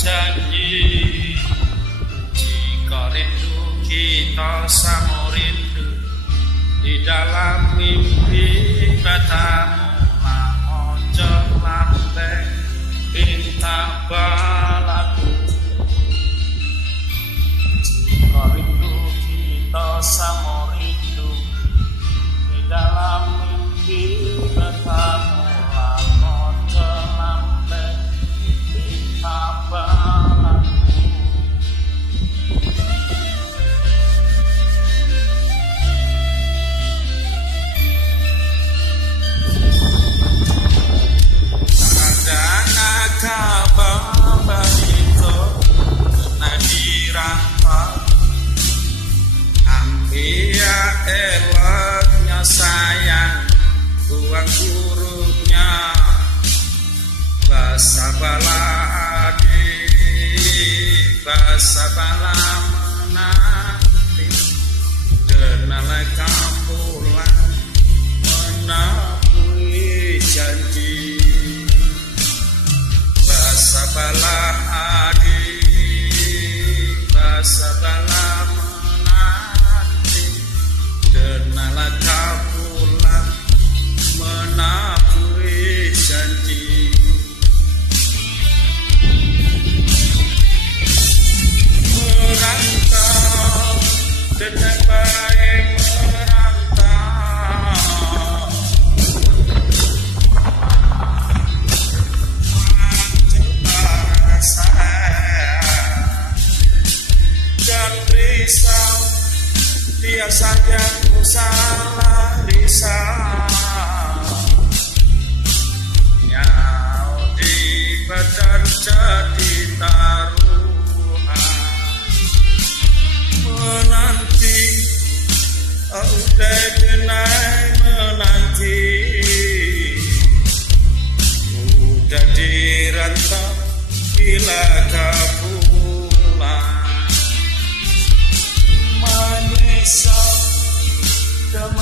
janji, jika rindu kita sama rindu di dalam mimpi bertemu ojo lambeng bintang balaku. Jika rindu kita sama rindu di dalam mimpi bertemu ojo lambeng bintang balaku. Eloknya sayang, buang buruknya basa bala adik, basa bala menanti, denala kampulan menabui janji, basa bala adik, basa bala denala kapulang menabui janji. Merantau dengan baik merantau, coba saya dan risau. Dia saja ku salah risau, nyau di badan jadi taruhan, menanti udah denai menanti, udah dirantau bila kau pulang. Menyesal dan